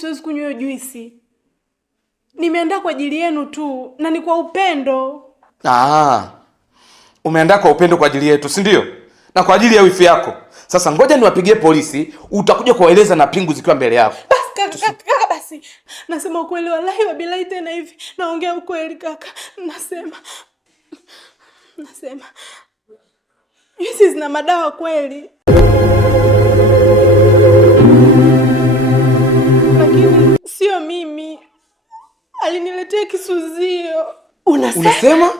Siwezi kunywa juisi. Nimeandaa kwa ajili yenu tu na ni kwa upendo. Umeandaa kwa upendo kwa ajili yetu, si ndio? Na kwa ajili ya wifi yako. Sasa ngoja niwapigie polisi, utakuja kuwaeleza na pingu zikiwa mbele yako. Basi kaka basi. Nasema ukweli wallahi wa billahi tena hivi. Naongea ukweli kaka. Nasema. Juisi zina madawa kweli. Lakini sio mimi. Aliniletea kisuzio. Unasema?